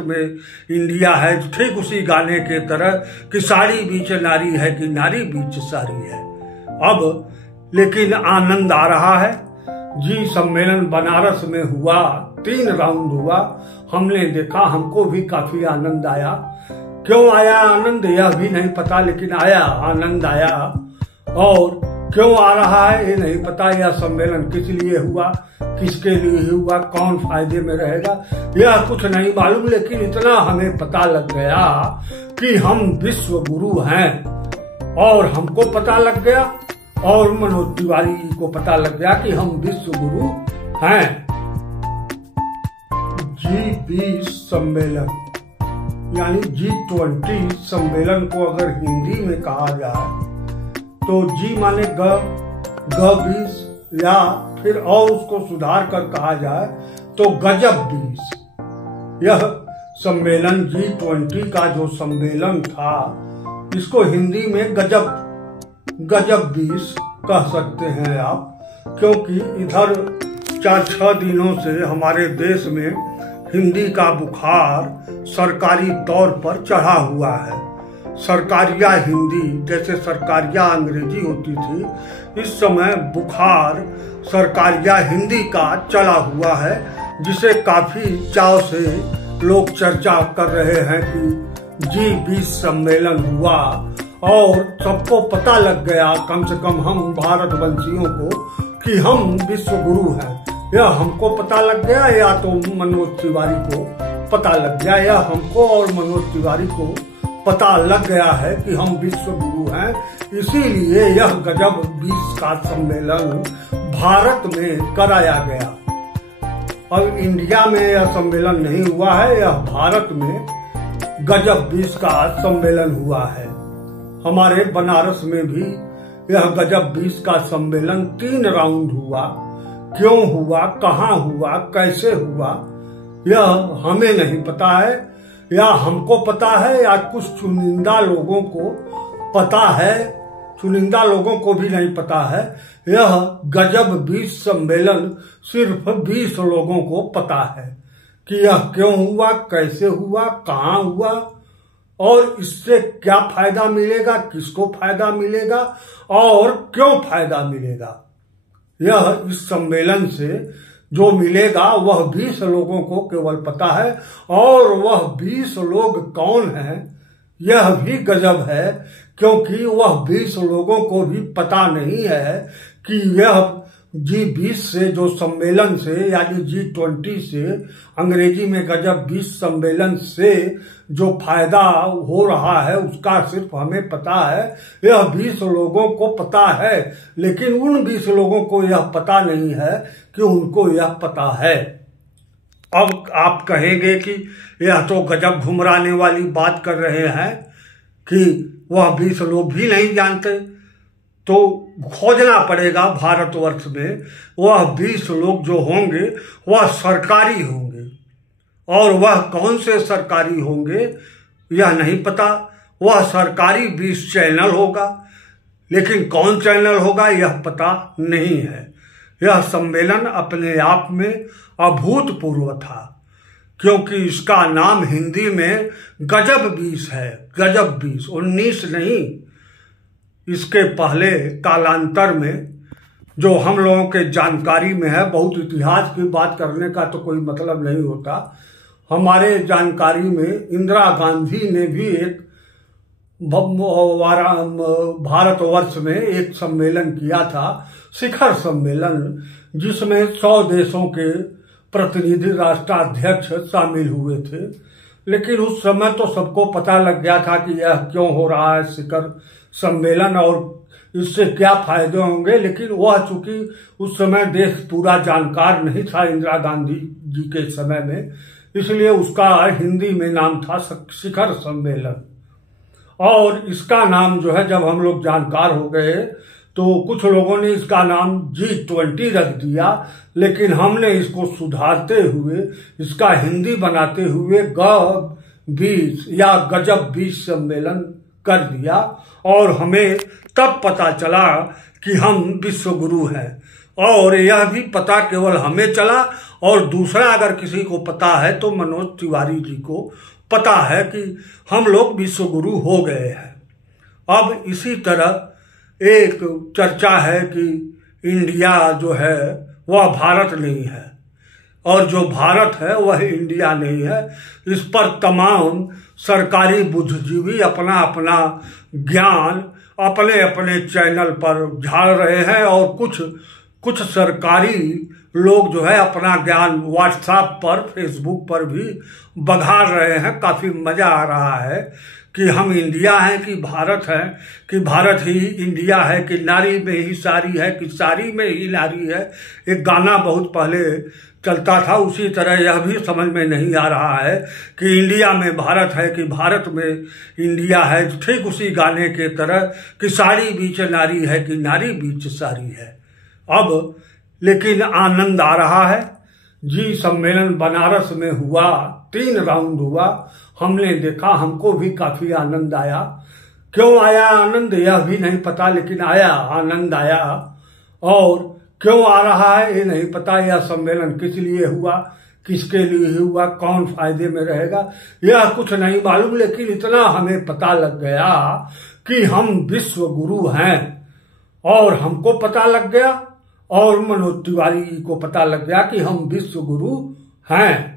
में इंडिया है, ठीक उसी गाने के तरह कि साड़ी बीच नारी है कि नारी बीच साड़ी है। अब लेकिन आनंद आ रहा है। जी सम्मेलन बनारस में हुआ, 3 राउंड हुआ। हमने देखा, हमको भी काफी आनंद आया। क्यों आया आनंद यह भी नहीं पता, लेकिन आया, आनंद आया। और क्यों आ रहा है ये नहीं पता। यह सम्मेलन किस लिए हुआ, किसके लिए हुआ, कौन फायदे में रहेगा, यह कुछ नहीं मालूम। लेकिन इतना हमें पता लग गया कि हम विश्व गुरु हैं, और हमको पता लग गया और मनोज तिवारी जी को पता लग गया कि हम विश्व गुरु हैं। G20 सम्मेलन यानी G20 सम्मेलन को अगर हिंदी में कहा जाए तो G माने G20, या फिर और उसको सुधार कर कहा जाए तो गजब 20। यह सम्मेलन G20 का जो सम्मेलन था, इसको हिंदी में गजब 20 कह सकते हैं आप। क्योंकि इधर 4-6 दिनों से हमारे देश में हिंदी का बुखार सरकारी तौर पर चढ़ा हुआ है। सरकारिया हिंदी जैसे सरकारिया अंग्रेजी होती थी, इस समय बुखार सरकारिया हिंदी का चला हुआ है, जिसे काफी चाव से लोग चर्चा कर रहे हैं कि G20 सम्मेलन हुआ और सबको पता लग गया, कम से कम हम भारतवंशियों को, कि हम विश्व गुरु हैं। यह हमको पता लग गया, या तो मनोज तिवारी को पता लग गया, या हमको और मनोज तिवारी को पता लग गया है कि हम विश्व गुरु हैं। इसीलिए यह गजब 20 का सम्मेलन भारत में कराया गया। और इंडिया में यह सम्मेलन नहीं हुआ है, यह भारत में गजब 20 का सम्मेलन हुआ है। हमारे बनारस में भी यह गजब 20 का सम्मेलन 3 राउंड हुआ। क्यों हुआ, कहाँ हुआ, कैसे हुआ, यह हमें नहीं पता है, या हमको पता है या कुछ चुनिंदा लोगों को पता है, चुनिंदा लोगों को भी नहीं पता है। यह गजब 20 सम्मेलन सिर्फ 20 लोगों को पता है कि यह क्यों हुआ, कैसे हुआ, कहाँ हुआ, और इससे क्या फायदा मिलेगा, किसको फायदा मिलेगा और क्यों फायदा मिलेगा। यह इस सम्मेलन से जो मिलेगा वह 20 लोगों को केवल पता है, और वह 20 लोग कौन हैं यह भी गजब है, क्योंकि वह 20 लोगों को भी पता नहीं है कि यह G20 से जो सम्मेलन से, यानी G20 से, अंग्रेजी में गजब 20 सम्मेलन से जो फायदा हो रहा है उसका सिर्फ हमें पता है। यह 20 लोगों को पता है, लेकिन उन 20 लोगों को यह पता नहीं है कि उनको यह पता है। अब आप कहेंगे कि यह तो गजब घुमराने वाली बात कर रहे हैं कि वह 20 लोग भी नहीं जानते। तो खोजना पड़ेगा भारतवर्ष में, वह 20 लोग जो होंगे वह सरकारी होंगे, और वह कौन से सरकारी होंगे यह नहीं पता। वह सरकारी 20 चैनल होगा, लेकिन कौन चैनल होगा यह पता नहीं है। यह सम्मेलन अपने आप में अभूतपूर्व था, क्योंकि इसका नाम हिंदी में गजब 20 है। गजब 20, 19 नहीं। इसके पहले कालांतर में जो हम लोगों के जानकारी में है, बहुत इतिहास की बात करने का तो कोई मतलब नहीं होता, हमारे जानकारी में इंदिरा गांधी ने भी एक भारतवर्ष में एक सम्मेलन किया था, शिखर सम्मेलन, जिसमें 100 देशों के प्रतिनिधि राष्ट्राध्यक्ष शामिल हुए थे। लेकिन उस समय तो सबको पता लग गया था कि यह क्यों हो रहा है शिखर सम्मेलन और इससे क्या फायदे होंगे। लेकिन वह चूंकि उस समय देश पूरा जानकार नहीं था इंदिरा गांधी जी के समय में, इसलिए उसका हिंदी में नाम था शिखर सम्मेलन। और इसका नाम जो है, जब हम लोग जानकार हो गए तो कुछ लोगों ने इसका नाम G20 रख दिया, लेकिन हमने इसको सुधारते हुए, इसका हिंदी बनाते हुए G20 या गजब 20 सम्मेलन कर दिया। और हमें तब पता चला कि हम विश्व गुरु हैं, और यह भी पता केवल हमें चला और दूसरा अगर किसी को पता है तो मनोज तिवारी जी को पता है कि हम लोग विश्व गुरु हो गए हैं। अब इसी तरह एक चर्चा है कि इंडिया जो है वह भारत नहीं है और जो भारत है वह इंडिया नहीं है। इस पर तमाम सरकारी बुद्धिजीवी अपना अपना ज्ञान अपने अपने चैनल पर झाड़ रहे हैं और कुछ सरकारी लोग जो है अपना ज्ञान व्हाट्सएप पर, फेसबुक पर भी बघाड़ रहे हैं। काफी मजा आ रहा है कि हम इंडिया हैं कि भारत है, कि भारत ही इंडिया है, कि नारी में ही सारी है, कि सारी में ही नारी है। एक गाना बहुत पहले चलता था, उसी तरह यह भी समझ में नहीं आ रहा है कि इंडिया में भारत है कि भारत में इंडिया है। ठीक उसी गाने के तरह कि साड़ी बीच नारी है कि नारी बीच सारी है। अब लेकिन आनंद आ रहा है। जी सम्मेलन बनारस में हुआ, 3 राउंड हुआ, हमने देखा, हमको भी काफी आनंद आया। क्यों आया आनंद यह भी नहीं पता, लेकिन आया, आनंद आया। और क्यों आ रहा है ये नहीं पता। यह सम्मेलन किस लिए हुआ, किसके लिए हुआ, कौन फायदे में रहेगा, यह कुछ नहीं मालूम। लेकिन इतना हमें पता लग गया कि हम विश्व गुरु हैं और हमको पता लग गया और मनोज तिवारी को पता लग गया कि हम विश्व गुरु हैं।